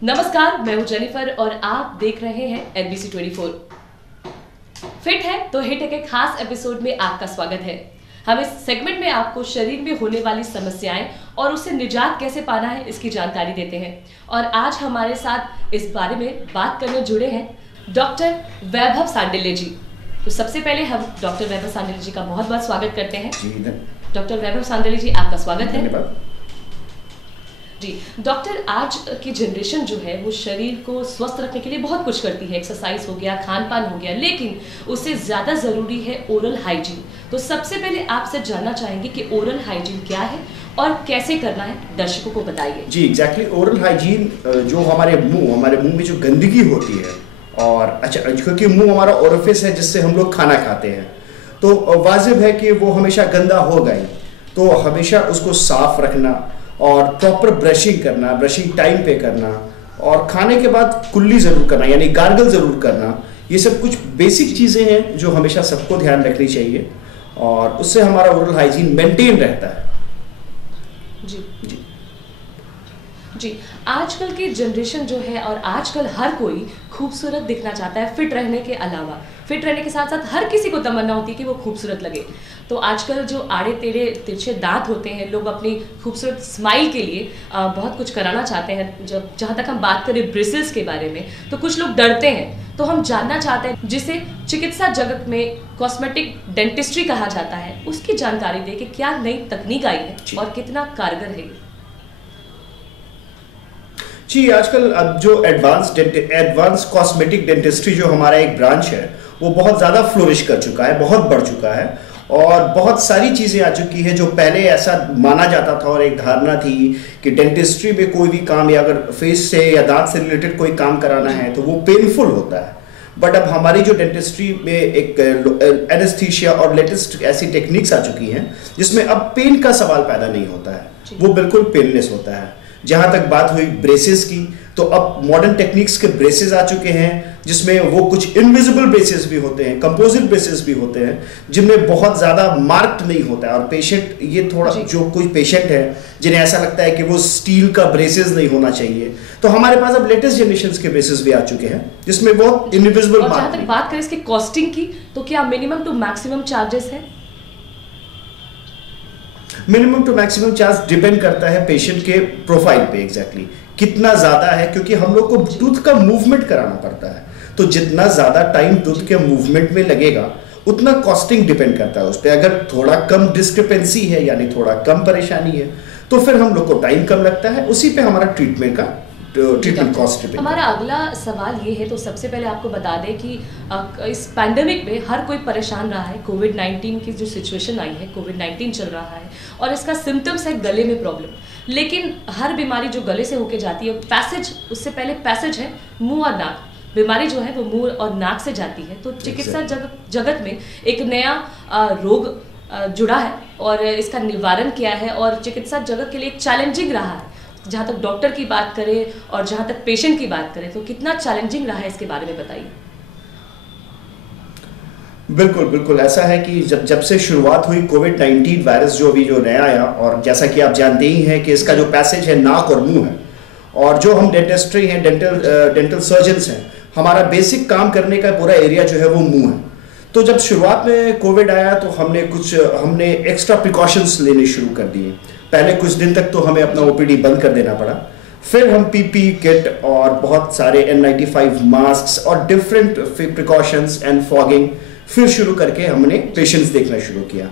नमस्कार, मैं हूं जेनिफर और आप देख रहे हैं NBC 24। फिट है तो हिट है के खास एपिसोड में आपका स्वागत है। हम इस सेगमेंट में आपको शरीर में होने वाली समस्याएं और उससे निजात कैसे पाना है इसकी जानकारी देते हैं। और आज हमारे साथ इस बारे में बात करने जुड़े हैं डॉक्टर वैभव सांडिल्य जी। तो सबसे पहले हम डॉक्टर वैभव सांडिल्य जी का बहुत बहुत स्वागत करते हैं। डॉक्टर वैभव सांडिल्य जी, आपका स्वागत है जी। डॉक्टर, आज की जनरेशन जो है वो शरीर को स्वस्थ रखने के लिए बहुत कुछ करती है। एक्सरसाइज हो गया, खान पान हो गया, लेकिन उससे ज़्यादा ज़रूरी है ओरल हाइजीन। तो सबसे पहले आपसे जानना चाहेंगे कि ओरल हाइजीन क्या है और कैसे करना है, दर्शकों को बताइए। जी एग्जैक्टली। ओरल हाइजीन जो हमारे मुंह में जो गंदगी होती है, और अच्छा क्योंकि मुंह हमारा ओरिफिस है जिससे हम लोग खाना खाते हैं, तो वाजिब है कि वो हमेशा गंदा होगा ही। तो हमेशा उसको साफ रखना और प्रॉपर ब्रशिंग करना, ब्रशिंग टाइम पे करना, और खाने के बाद कुल्ली ज़रूर करना यानी गार्गल ज़रूर करना। ये सब कुछ बेसिक चीज़ें हैं जो हमेशा सबको ध्यान रखनी चाहिए, और उससे हमारा ओरल हाइजीन मेंटेन रहता है। जी जी जी। आजकल की जनरेशन जो है, और आजकल हर कोई खूबसूरत दिखना चाहता है। फिट रहने के अलावा, फिट रहने के साथ साथ हर किसी को तमन्ना होती है कि वो खूबसूरत लगे। तो आजकल जो आड़े टेढ़े तिरछे दांत होते हैं, लोग अपनी खूबसूरत स्माइल के लिए बहुत कुछ कराना चाहते हैं। जब जहाँ तक हम बात करें ब्रिसल्स के बारे में, तो कुछ लोग डरते हैं। तो हम जानना चाहते हैं, जिसे चिकित्सा जगत में कॉस्मेटिक डेंटिस्ट्री कहा जाता है, उसकी जानकारी दे कि क्या नई तकनीक आई है और कितना कारगर है। जी, आजकल अब जो एडवांस कॉस्मेटिक डेंटिस्ट्री जो हमारा एक ब्रांच है, वो बहुत ज़्यादा फ्लोरिश कर चुका है, बहुत बढ़ चुका है, और बहुत सारी चीज़ें आ चुकी है। जो पहले ऐसा माना जाता था और एक धारणा थी कि डेंटिस्ट्री में कोई भी काम, या अगर फेस से या दांत से रिलेटेड कोई काम कराना है तो वो पेनफुल होता है। बट अब हमारी जो डेंटिस्ट्री में एक एनेस्थीसिया और लेटेस्ट ऐसी टेक्निक्स आ चुकी हैं जिसमें अब पेन का सवाल पैदा नहीं होता है, वो बिल्कुल पेनलेस होता है। जहाँ तक बात हुई ब्रेसेस की, तो अब मॉडर्न टेक्निक्स के ब्रेसेस आ चुके हैं जिसमें वो कुछ इनविजिबल ब्रेसेस भी होते हैं, कंपोजिट ब्रेसेस भी होते हैं, जिनमें बहुत ज़्यादा मार्क्ड नहीं होता है। और पेशेंट, ये थोड़ा जो कोई पेशेंट है जिन्हें ऐसा लगता है कि वो स्टील का ब्रेसेस नहीं होना चाहिए, तो हमारे पास अब लेटेस्ट जनरेशन के ब्रेसेस भी आ चुके हैं जिसमें बहुत इनविजिबल मार्क। जहाँ तक बात करें इसकी कॉस्टिंग की, तो क्या मिनिमम टू मैक्सिमम चार्जेस है? Minimum to maximum charge depend करता है पेशेंट के प्रोफाइल पे, एग्जैक्टली कितना ज़्यादा है, क्योंकि हम लोग को टूथ का मूवमेंट कराना पड़ता है। तो जितना ज़्यादा टाइम टूथ के मूवमेंट में लगेगा उतना कॉस्टिंग डिपेंड करता है उस पर। अगर थोड़ा कम डिस्क्रिपेंसी है यानी थोड़ा कम परेशानी है, तो फिर हम लोग को टाइम कम लगता है, उसी पे हमारा ट्रीटमेंट कॉस्ट डिपेंड। हमारा अगला सवाल ये है, तो सबसे पहले आपको बता दें कि इस पैंडेमिक में हर कोई परेशान रहा है। कोविड-19 की जो सिचुएशन आई है, कोविड-19 चल रहा है और इसका सिम्टम्स है गले में प्रॉब्लम। लेकिन हर बीमारी जो गले से होके जाती है, पैसेज, उससे पहले पैसेज है मुंह और नाक। बीमारी जो है वो मुंह और नाक से जाती है। तो चिकित्सा जगत में एक नया रोग जुड़ा है और इसका निवारण किया है, और चिकित्सा जगत के लिए एक चैलेंजिंग रहा है। जहाँ तक डॉक्टर की बात करें और जहाँ तक पेशेंट की बात करें, तो कितना चैलेंजिंग रहा है, इसके बारे में बताइए। बिल्कुल बिल्कुल ऐसा है कि जब से शुरुआत हुई कोविड-19 वायरस जो नया आया, और जैसा कि आप जानते ही हैं कि इसका जो पैसेज है नाक और मुंह है, और जो हम डेंटिस्ट्री हैं, डेंटल सर्जन्स हैं, हमारा बेसिक काम करने का पूरा एरिया जो है वो मुंह है। तो जब शुरुआत में कोविड आया तो हमने एक्स्ट्रा प्रिकॉशंस लेने शुरू कर दिए। पहले कुछ दिन तक तो हमें अपना ओपीडी बंद कर देना पड़ा, फिर हम पीपी किट और बहुत सारे N95 मास्क और डिफरेंट प्रिकॉशंस एंड फॉगिंग फिर शुरू करके हमने पेशेंट्स देखना शुरू किया।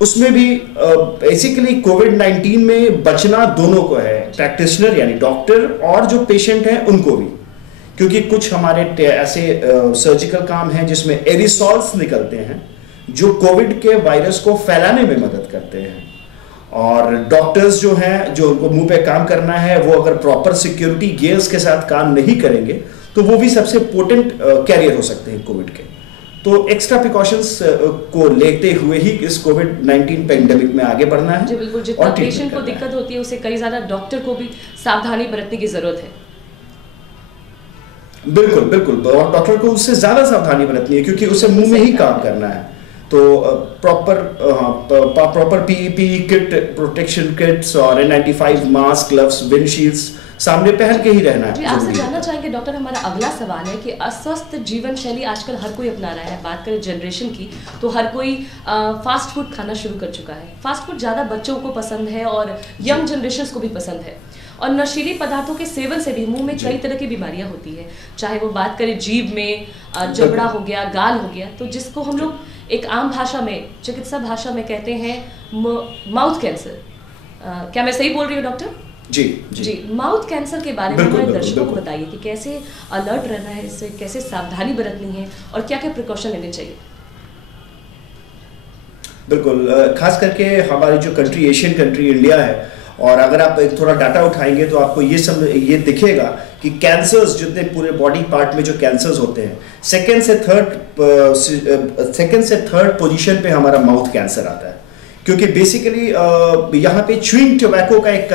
उसमें भी बेसिकली कोविड-19 में बचना दोनों को है, प्रैक्टिशनर यानी डॉक्टर और जो पेशेंट हैं उनको भी, क्योंकि कुछ हमारे ऐसे सर्जिकल काम हैं जिसमें एरिसॉल्स निकलते हैं जो कोविड के वायरस को फैलाने में मदद करते हैं। और डॉक्टर्स जो हैं, जो उनको मुंह पे काम करना है, वो अगर प्रॉपर सिक्योरिटी गियर्स के साथ काम नहीं करेंगे तो वो भी सबसे पोटेंट कैरियर हो सकते हैं कोविड के। तो एक्स्ट्रा प्रिकॉशंस को लेते हुए ही इस कोविड-19 पेंडेमिक में आगे बढ़ना है। जी बिल्कुल, जितना पेशेंट को दिक्कत होती है, उसे कई ज़्यादा डॉक्टर को भी सावधानी बरतने की जरूरत है। बिल्कुल बिल्कुल, और डॉक्टर को उससे ज़्यादा सावधानी बरतनी है क्योंकि उसे मुंह में ही काम करना है। तो proper PPE kit, protection kits और N95 मास्क, ग्लव्स, विंडशील्ड्स सामने पहन के ही रहना जी, है। आपसे जानना चाहेंगे डॉक्टर, हमारा अगला सवाल है कि अस्वस्थ जीवन शैली आजकल हर कोई अपना रहा है। बात करें जनरेशन की तो हर कोई फास्ट फूड खाना शुरू कर चुका है। फास्ट फूड ज़्यादा बच्चों को पसंद है और यंग जनरेशन को भी पसंद है। और नशीली पदार्थों के सेवन से भी मुंह में कई तरह की बीमारियां होती है, चाहे वो बात करें जीभ में जबड़ा हो गया, गाल हो गया, तो जिसको हम लोग एक आम भाषा में, चिकित्सा भाषा में कहते हैं माउथ कैंसर। क्या मैं सही बोल रही हूँ डॉक्टर? जी, माउथ कैंसर के बारे में हमारे दर्शकों को बताइए कि कैसे अलर्ट रहना है, इससे कैसे सावधानी बरतनी है और क्या क्या प्रिकॉशन लेने चाहिए। बिल्कुल, खास करके हमारी जो कंट्री, एशियन कंट्री इंडिया है, और अगर आप एक थोड़ा डाटा उठाएंगे तो आपको ये दिखेगा कि कैंसर्स, जितने पूरे बॉडी पार्ट में जो कैंसर्स होते हैं, सेकंड से थर्ड पोजीशन पे हमारा माउथ कैंसर आता है। क्योंकि बेसिकली यहाँ पे च्युइंग टोबैको का एक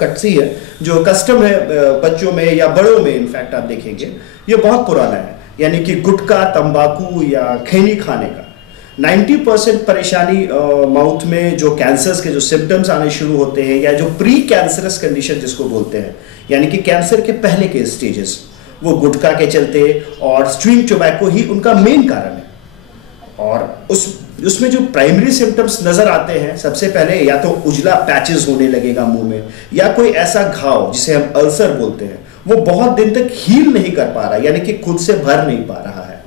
कटसी है, जो कस्टम है बच्चों में या बड़ों में, इनफैक्ट आप देखेंगे ये बहुत पुराना है, यानी कि गुटखा, तंबाकू या खैनी खाने का। 90% परेशानी माउथ में जो कैंसर्स के जो सिम्टम्स आने शुरू होते हैं, या जो प्री कैंसरस कंडीशन जिसको बोलते हैं, यानी कि कैंसर के पहले के स्टेजेस, वो गुटखा के चलते और च्युइंग टोबैको ही उनका मेन कारण है। और उसमें जो प्राइमरी सिम्टम्स नजर आते हैं, सबसे पहले या तो उजला पैचेस होने लगेगा मुंह में, या कोई ऐसा घाव जिसे हम अल्सर बोलते हैं, वो बहुत दिन तक हील नहीं कर पा रहा, यानी कि खुद से भर नहीं पा रहा है।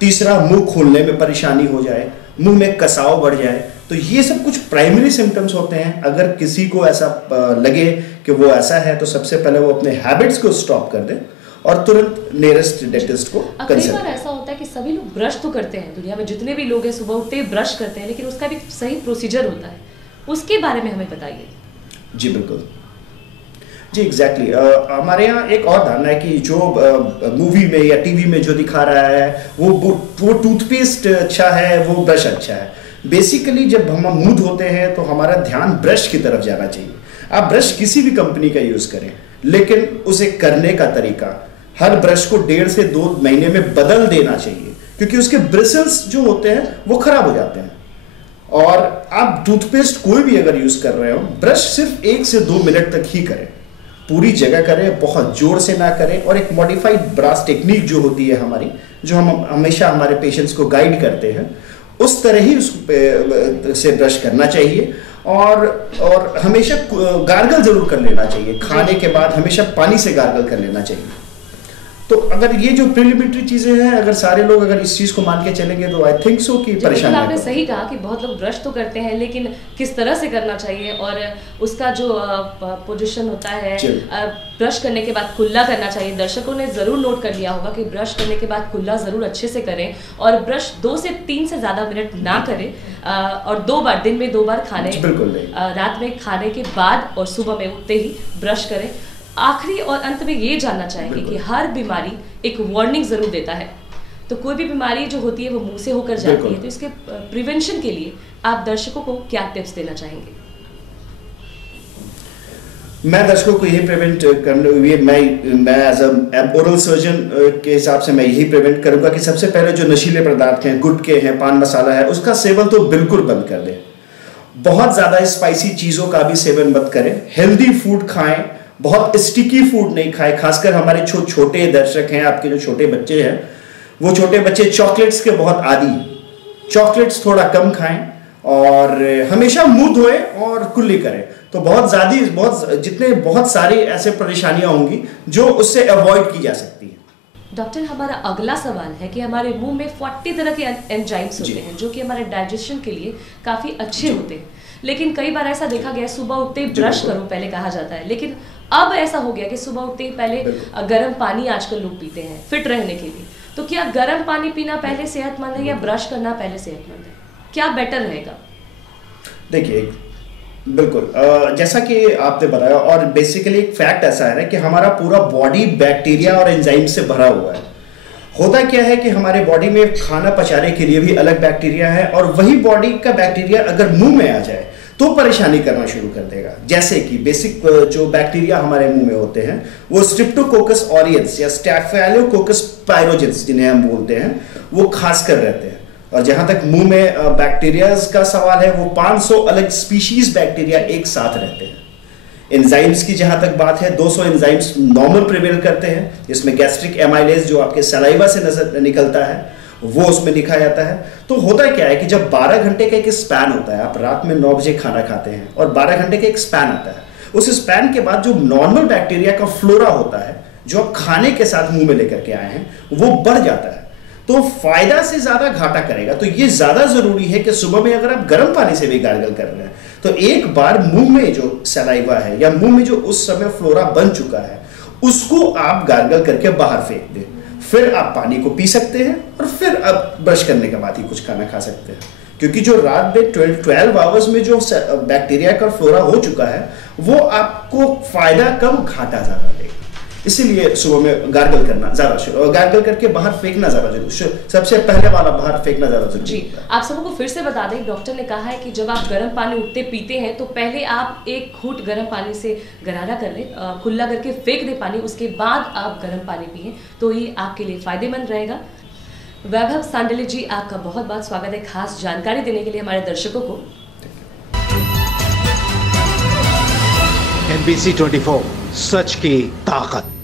तीसरा, मुंह खोलने में परेशानी हो जाए, मुंह में कसाव बढ़ जाए। तो ये सब कुछ प्राइमरी सिम्टम्स होते हैं। अगर किसी को ऐसा लगे कि वो ऐसा है, तो सबसे पहले वो अपने हैबिट्स को स्टॉप कर दे और तुरंत नियरेस्ट डेंटिस्ट को कई बार ऐसा होता है कि सभी लोग ब्रश तो करते हैं, दुनिया में जितने भी लोग हैं सुबह उठते ही ब्रश करते हैं, लेकिन उसका भी सही प्रोसीजर होता है, उसके बारे में हमें बताइए। जी बिल्कुल, जी एग्जैक्टली। हमारे यहाँ एक और धारणा है कि जो मूवी में या टीवी में जो दिखा रहा है वो टूथपेस्ट अच्छा है, वो ब्रश अच्छा है। बेसिकली जब हम मुंह धोते हैं तो हमारा ध्यान ब्रश की तरफ जाना चाहिए। आप ब्रश किसी भी कंपनी का यूज करें, लेकिन उसे करने का तरीका, हर ब्रश को 1.5 से 2 महीने में बदल देना चाहिए, क्योंकि उसके ब्रिसल्स जो होते हैं वो खराब हो जाते हैं। और आप टूथपेस्ट कोई भी अगर यूज कर रहे हो, ब्रश सिर्फ 1 से 2 मिनट तक ही करें, पूरी जगह करें, बहुत जोर से ना करें। और एक मॉडिफाइड ब्रश टेक्निक जो होती है हमारी, जो हम हमेशा हमारे पेशेंट्स को गाइड करते हैं, उस तरह ही से ब्रश करना चाहिए। और हमेशा गार्गल जरूर कर लेना चाहिए, खाने के बाद हमेशा पानी से गार्गल कर लेना चाहिए। तो अगर ये जो प्रिलिमिनरी चीजें हैं, अगर सारे लोग अगर इस चीज को मान के चलेंगे तो आई थिंक सो कि परेशानी। आपने सही कहा कि बहुत लोग ब्रश तो करते हैं, लेकिन किस तरह से करना चाहिए और उसका जो पोजीशन होता है, ब्रश करने के बाद कुल्ला करना चाहिए। दर्शकों ने जरूर नोट कर लिया होगा कि ब्रश करने के बाद कुल्ला जरूर अच्छे से करें, और ब्रश 2 से 3 से ज्यादा मिनट ना करें, और 2 बार, दिन में 2 बार खाने, रात में खाने के बाद और सुबह में उठते ही ब्रश करें। आखिरी और अंत में ये जानना चाहेंगे कि हर बीमारी एक वार्निंग जरूर देता है, तो कोई भी बीमारी जो होती है वो मुंह से होकर जाती है, तो इसके प्रिवेंशन के लिए आप दर्शकों को क्या टिप्स देना चाहेंगे? मैं दर्शकों को यही प्रिवेंट करने, मैं एज अ ओरल सर्जन के हिसाब से मैं यही प्रिवेंट करूंगा कि सबसे पहले जो नशीले पदार्थ हैं, गुटखे हैं, पान मसाला है, उसका सेवन तो बिल्कुल बंद कर दें। बहुत ज्यादा स्पाइसी चीजों का भी सेवन मत करें। हेल्दी फूड खाएं, बहुत स्टिकी फूड नहीं खाएं। खासकर हमारे छोटे दर्शक हैं, आपके जो छोटे बच्चे हैं, वो छोटे बच्चे चॉकलेट्स के बहुत आदी, चॉकलेट्स थोड़ा कम खाएं, और हमेशा मुंह धोएं और कुल्ली करें। तो बहुत सारी ऐसे परेशानियां होंगी जो उससे अवॉइड की जा सकती है। डॉक्टर, हमारा अगला सवाल है कि हमारे मुंह में 40 तरह के एंजाइम्स होते हैं, जो कि हमारे डाइजेशन के लिए काफी अच्छे होते हैं, लेकिन कई बार ऐसा देखा गया सुबह उठते ही ब्रश करो पहले कहा जाता है, लेकिन अब ऐसा हो गया कि सुबह उठते ही पहले गर्म पानी आजकल लोग पीते हैं फिट रहने के लिए। तो क्या गर्म पानी पीना पहले सेहतमंद है या ब्रश करना पहले सेहतमंद है? क्या बेटर रहेगा? देखिए, बिल्कुल जैसा कि आपने बताया, और बेसिकली एक फैक्ट ऐसा है ना कि हमारा पूरा बॉडी बैक्टीरिया और एंजाइम से भरा हुआ है। होता क्या है कि हमारे बॉडी में खाना पचाने के लिए भी अलग बैक्टीरिया है, और वही बॉडी का बैक्टीरिया अगर मुंह में आ जाए तो परेशानी करना शुरू कर देगा। जैसे कि बेसिक जो बैक्टीरिया हमारे मुंह में होते हैं, वो स्ट्रेप्टोकोकस ऑरियंस या स्टैफिलोकोकस पायरोजेंस जिन्हें हम बोलते हैं, वो खासकर रहते हैं। और जहां तक मुंह में बैक्टीरियाज का सवाल है, वो 500 अलग स्पीशीज बैक्टीरिया एक साथ रहते हैं। एंजाइम्स की जहां तक बात है, 200 एंजाइम्स नॉर्मल प्रिवेल करते हैं, जिसमें गैस्ट्रिक एमाइलेज जो आपके सलाइवा से नजर निकलता है वो उसमें लिखा जाता है। तो होता क्या है कि जब 12 घंटे का एक स्पैन होता है, आप रात में 9 बजे खाना खाते हैं और 12 घंटे का एक स्पैन आता है, उस स्पैन के बाद जो नॉर्मल बैक्टीरिया का फ्लोरा होता है जो आप खाने के साथ मुंह में लेकर के आए हैं, वो बढ़ जाता है, तो फायदा से ज्यादा घाटा करेगा। तो ये ज्यादा जरूरी है कि सुबह में अगर आप गर्म पानी से भी गार्गल कर रहे हैं तो एक बार मुंह में जो सलाइवा है या मुंह में जो उस समय फ्लोरा बन चुका है उसको आप गार्गल करके बाहर फेंक दें, फिर आप पानी को पी सकते हैं और फिर आप ब्रश करने के बाद ही कुछ खाना खा सकते हैं। क्योंकि जो रात में 12 आवर्स में जो बैक्टीरिया का फ्लोरा हो चुका है वो आपको फायदा कम घाटा ज्यादा देगा, इसीलिए सुबह में गार्गल करना ज्यादा, गार्गल करके बाहर फेंकना ज्यादा जरूरी, सबसे पहले वाला बाहर फेंकना ज्यादा जरूरी। जी, आप सबको फिर से बता दें, डॉक्टर ने कहा है कि जब आप गर्म पानी उठते पीते हैं तो पहले आप एक घूंट गर्म पानी से गरारा कर लें, खुला करके फेंक दें पानी, उसके बाद आप गर्म पानी पिएं, तो ये आपके लिए फायदेमंद रहेगा। वैभव सांडिल्य जी, आपका बहुत बहुत स्वागत है खास जानकारी देने के लिए हमारे दर्शकों को। NBC 24 सच की ताकत।